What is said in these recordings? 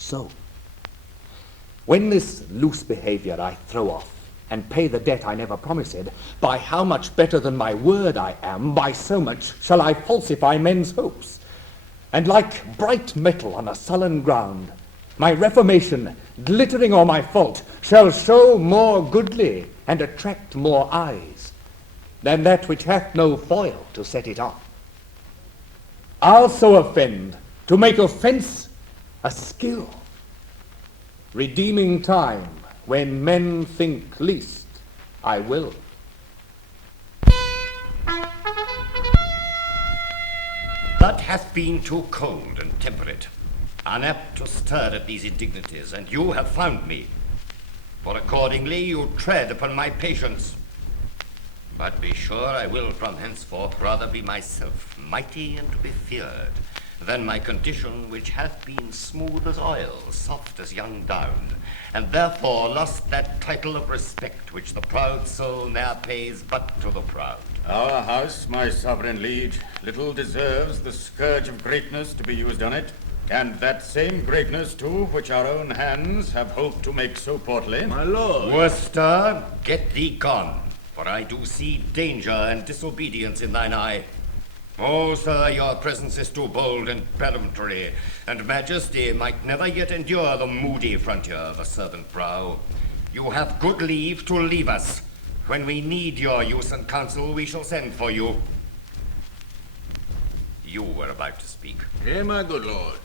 So, when this loose behaviour I throw off, and pay the debt I never promised, by how much better than my word I am, by so much shall I falsify men's hopes. And like bright metal on a sullen ground, my reformation, glittering o'er my fault, shall show more goodly and attract more eyes than that which hath no foil to set it off. I'll so offend, to make offence a skill, redeeming time when men think least I will. That hath been too cold and temperate, unapt to stir at these indignities, and you have found me. For accordingly you tread upon my patience. But be sure I will from henceforth rather be myself, mighty and to be feared, than my condition which hath been smooth as oil, soft as young down, and therefore lost that title of respect which the proud soul ne'er pays but to the proud. Our house, my sovereign liege, little deserves the scourge of greatness to be used on it, and that same greatness too which our own hands have hoped to make so portly. My lord. Worcester, get thee gone, for I do see danger and disobedience in thine eye. Oh, sir, your presence is too bold and peremptory, and majesty might never yet endure the moody frontier of a servant brow. You have good leave to leave us. When we need your use and counsel, we shall send for you. You were about to speak. Yea, my good lord.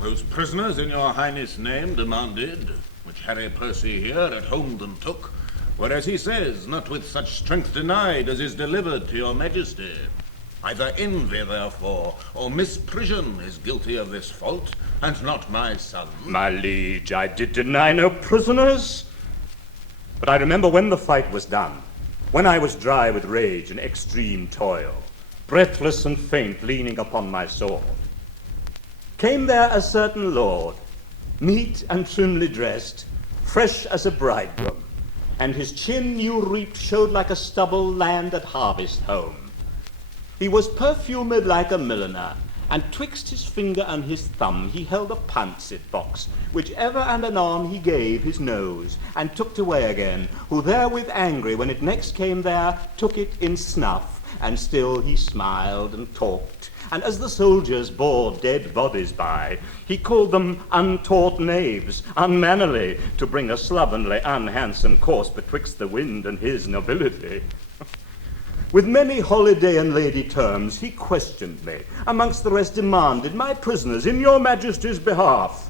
Those prisoners in your highness' name demanded, which Harry Percy here at Holmdon took, were, as he says, not with such strength denied as is delivered to your majesty. Either envy, therefore, or misprision is guilty of this fault, and not my son. My liege, I did deny no prisoners. But I remember when the fight was done, when I was dry with rage and extreme toil, breathless and faint, leaning upon my sword, came there a certain lord, neat and trimly dressed, fresh as a bridegroom, and his chin new reaped showed like a stubble land at harvest home. He was perfumed like a milliner, and twixt his finger and his thumb he held a pouncet box, which ever and anon he gave his nose, and took away again, who therewith angry, when it next came there, took it in snuff, and still he smiled and talked. And as the soldiers bore dead bodies by, he called them untaught knaves, unmannerly, to bring a slovenly, unhandsome course betwixt the wind and his nobility. With many holiday and lady terms he questioned me, amongst the rest demanded my prisoners in your majesty's behalf.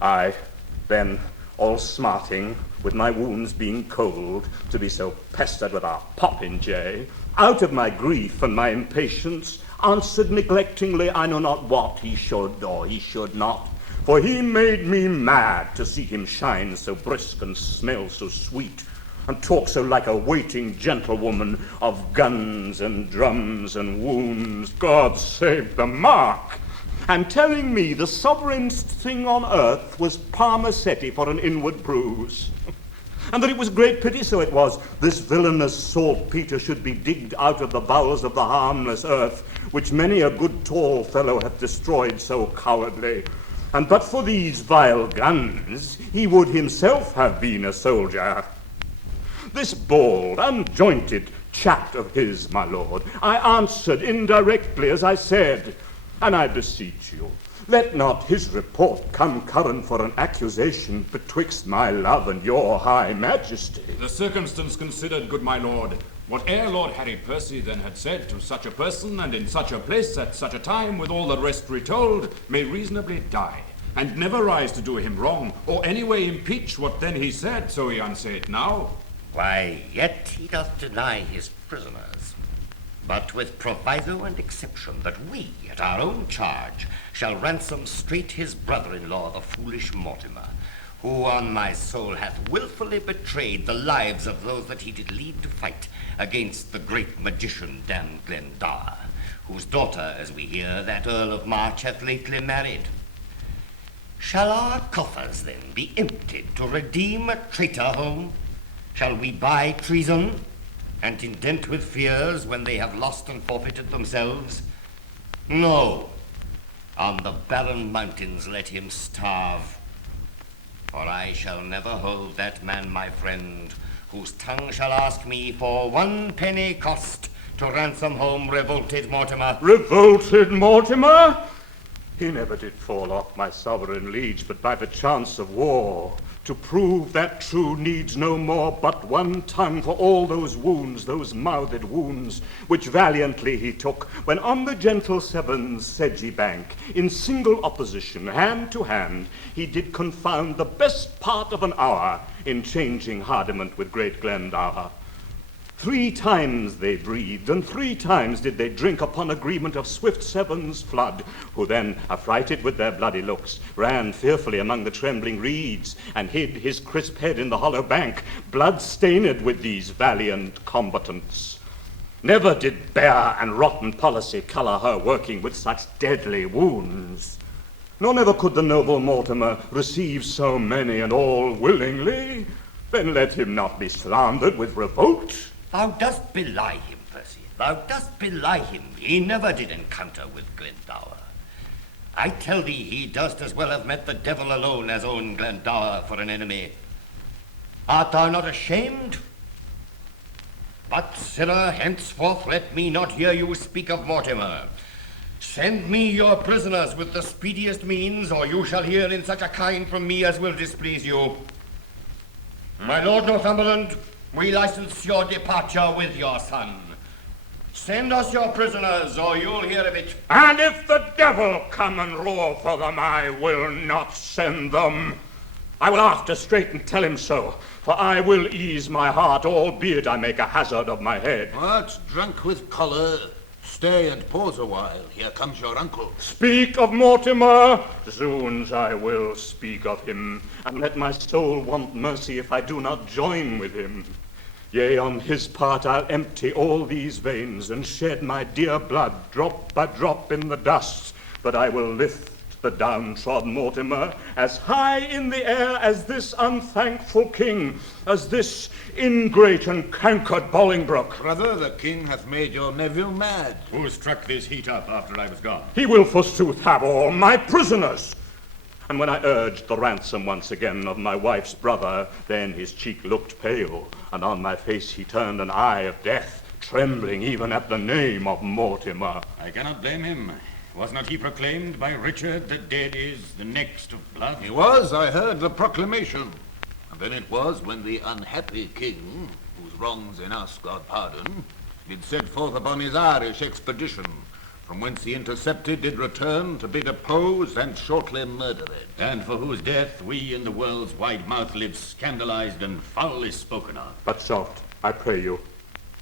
I, then, all smarting, with my wounds being cold, to be so pestered with a popinjay, out of my grief and my impatience, answered neglectingly I know not what he should or he should not, for he made me mad to see him shine so brisk and smell so sweet, and talk so like a waiting gentlewoman of guns and drums and wounds, God save the mark, and telling me the sovereignest thing on earth was promisèd for an inward bruise, and that it was great pity, so it was, this villainous saltpeter should be digged out of the bowels of the harmless earth, which many a good tall fellow hath destroyed so cowardly, and but for these vile guns he would himself have been a soldier. This bald, unjointed chat of his, my lord, I answered indirectly as I said, and I beseech you, let not his report come current for an accusation betwixt my love and your high majesty. The circumstance considered, good my lord, whate'er Lord Harry Percy then had said to such a person and in such a place at such a time, with all the rest retold, may reasonably die, and never rise to do him wrong, or any way impeach what then he said, so he unsaid now. Why, yet he doth deny his prisoners, but with proviso and exception that we, at our own charge, shall ransom straight his brother-in-law, the foolish Mortimer, who on my soul hath wilfully betrayed the lives of those that he did lead to fight against the great magician Dan Glendower, whose daughter, as we hear, that Earl of March hath lately married. Shall our coffers, then, be emptied to redeem a traitor home? Shall we buy treason, and indent with fears when they have lost and forfeited themselves? No, On the barren mountains let him starve. For I shall never hold that man my friend, whose tongue shall ask me for 1 penny cost to ransom home revolted Mortimer. Revolted Mortimer? He never did fall off, my sovereign liege, but by the chance of war, to prove that true needs no more but 1 tongue for all those wounds, those mouthed wounds, which valiantly he took, when on the gentle Severn's sedgy bank, in single opposition, hand to hand, he did confound the best part of an hour in changing hardiment with great Glendower. 3 times they breathed, and 3 times did they drink upon agreement of swift Severn's flood, who then, affrighted with their bloody looks, ran fearfully among the trembling reeds, and hid his crisp head in the hollow bank, blood-stained with these valiant combatants. Never did bare and rotten policy colour her working with such deadly wounds. Nor never could the noble Mortimer receive so many and all willingly. Then let him not be slandered with revolt. Thou dost belie him, Percy. Thou dost belie him. He never did encounter with Glendower. I tell thee, he dost as well have met the devil alone as own Glendower for an enemy. Art thou not ashamed? But, sirrah, henceforth let me not hear you speak of Mortimer. Send me your prisoners with the speediest means, or you shall hear in such a kind from me as will displease you. My Lord Northumberland, we license your departure with your son. Send us your prisoners, or you'll hear of it. And if the devil come and roar for them, I will not send them. I will after straight and tell him so, for I will ease my heart, albeit I make a hazard of my head. What? Drunk with choler? Stay and pause a while. Here comes your uncle. Speak of Mortimer? Zoons, I will speak of him, and let my soul want mercy if I do not join with him. Yea, on his part I'll empty all these veins, and shed my dear blood drop by drop in the dust, but I will lift the downtrodden Mortimer as high in the air as this unthankful king, as this ingrate and cankered Bolingbroke. Brother, the king hath made your nephew mad. Who struck this heat up after I was gone? He will forsooth have all my prisoners. And when I urged the ransom once again of my wife's brother, then his cheek looked pale, and on my face he turned an eye of death, trembling even at the name of Mortimer. I cannot blame him. Was not he proclaimed by Richard that dead is the next of blood? He was, I heard the proclamation. And then it was when the unhappy king, whose wrongs in us God pardon, did set forth upon his Irish expedition, from whence he intercepted did return to be deposed and shortly murdered. And for whose death we in the world's wide mouth live scandalized and foully spoken of. But soft, I pray you,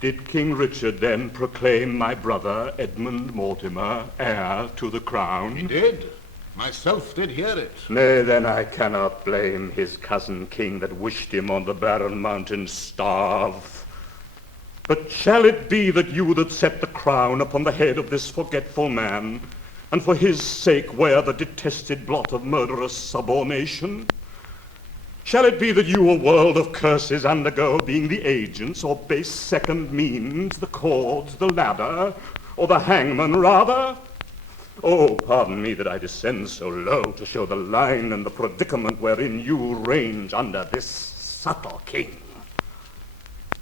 did King Richard then proclaim my brother Edmund Mortimer heir to the crown? He did. Myself did hear it. Nay, then I cannot blame his cousin king that wished him on the barren mountains starve. But shall it be that you that set the crown upon the head of this forgetful man, and for his sake wear the detested blot of murderous subornation? Shall it be that you a world of curses undergo, being the agents or base second means, the cords, the ladder, or the hangman rather? Oh, pardon me that I descend so low to show the line and the predicament wherein you range under this subtle king.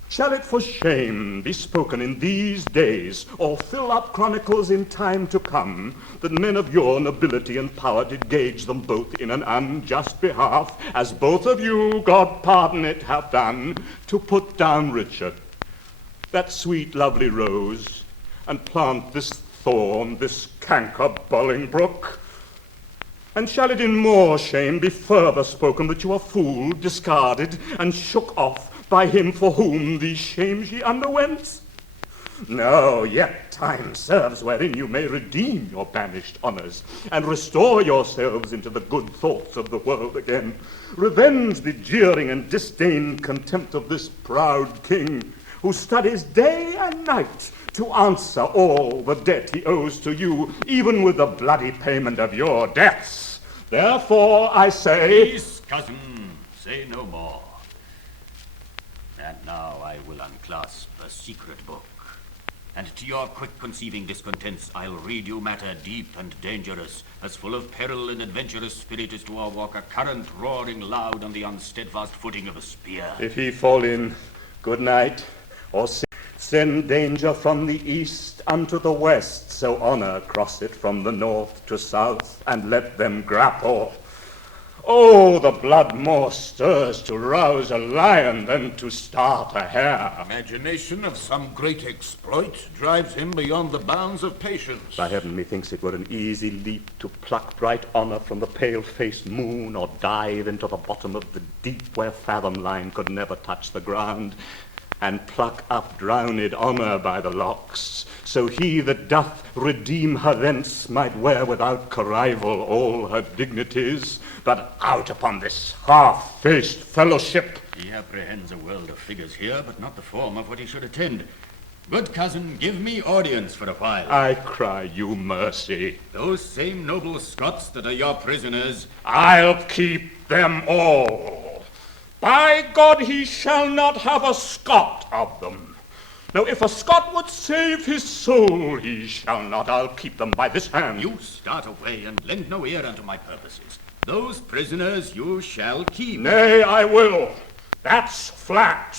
Shall it for shame be spoken in these days, or fill up chronicles in time to come, that men of your nobility and power did gauge them both in an unjust behalf, as both of you, God pardon it, have done, to put down Richard, that sweet lovely rose, and plant this thorn, this canker Bolingbroke? And shall it in more shame be further spoken that you are fooled, discarded, and shook off by him for whom these shames ye underwent? No, yet time serves wherein you may redeem your banished honours, and restore yourselves into the good thoughts of the world again. Revenge the jeering and disdained contempt of this proud king, who studies day and night to answer all the debt he owes to you, even with the bloody payment of your deaths. Therefore I say... Peace, cousin, say no more. And now I will unclasp a secret book, And to your quick conceiving discontents, I'll read you matter deep and dangerous, as full of peril and adventurous spirit as to our walk a current roaring loud on the unsteadfast footing of a spear. If he fall in, good night, or send danger from the east unto the west, so honor cross it from the north to south, and let them grapple. Oh, the blood more stirs to rouse a lion than to start a hare. Imagination of some great exploit drives him beyond the bounds of patience. By heaven, methinks it were an easy leap to pluck bright honor from the pale-faced moon, or dive into the bottom of the deep where fathom line could never touch the ground, and pluck up drowned honor by the locks, so he that doth redeem her thence might wear without currival all her dignities, but out upon this half-faced fellowship. He apprehends a world of figures here, but not the form of what he should attend. Good cousin, give me audience for a while. I cry you mercy. Those same noble Scots that are your prisoners, I'll keep them all. By God, he shall not have a Scot of them. Now, if a Scot would save his soul, he shall not. I'll keep them by this hand. you start away and lend no ear unto my purposes. Those prisoners you shall keep. Nay, I will. That's flat.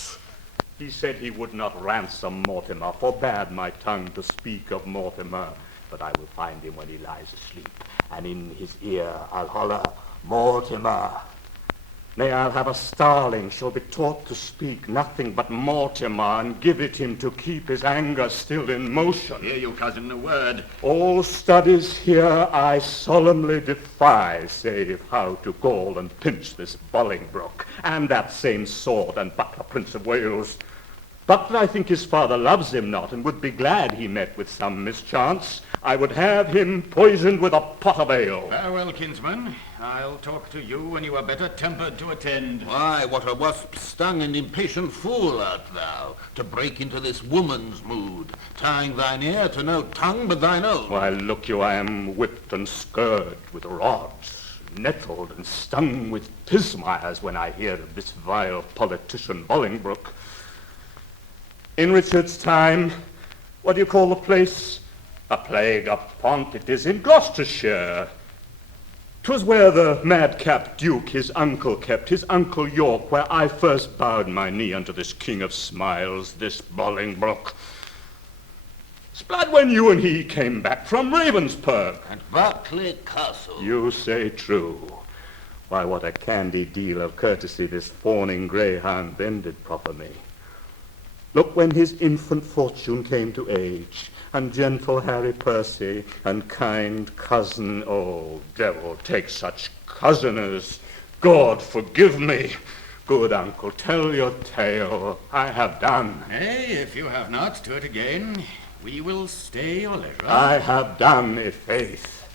He said he would not ransom Mortimer, forbade my tongue to speak of Mortimer. But I will find him when he lies asleep, and in his ear I'll holler, Mortimer. Nay, I'll have a starling, shall be taught to speak nothing but Mortimer, and give it him to keep his anger still in motion. Hear you, cousin, a word. All studies here I solemnly defy, save how to gall and pinch this Bolingbroke, and that same sword and buckler Prince of Wales. But I think his father loves him not, and would be glad he met with some mischance. I would have him poisoned with a pot of ale. Farewell, kinsman. I'll talk to you when you are better tempered to attend. Why, what a wasp-stung and impatient fool art thou, to break into this woman's mood, tying thine ear to no tongue but thine own. Why, look you, I am whipped and scourged with rods, nettled and stung with pismires when I hear of this vile politician Bolingbroke. In Richard's time, what do you call the place? A plague upon't, it is in Gloucestershire. 'Twas where the madcap Duke his uncle kept, his uncle York, where I first bowed my knee unto this king of smiles, this Bolingbroke. 'Sblood when you and he came back from Ravensburg. And Berkeley Castle. You say true. Why, what a candy deal of courtesy this fawning greyhound then did proffer me. Look, when his infant fortune came to age, and gentle Harry Percy, and kind cousin, oh, devil take such cousiners, God forgive me. Good uncle, tell your tale. I have done. Nay, if you have not, to it again. We will stay your leisure. I have done, i' faith.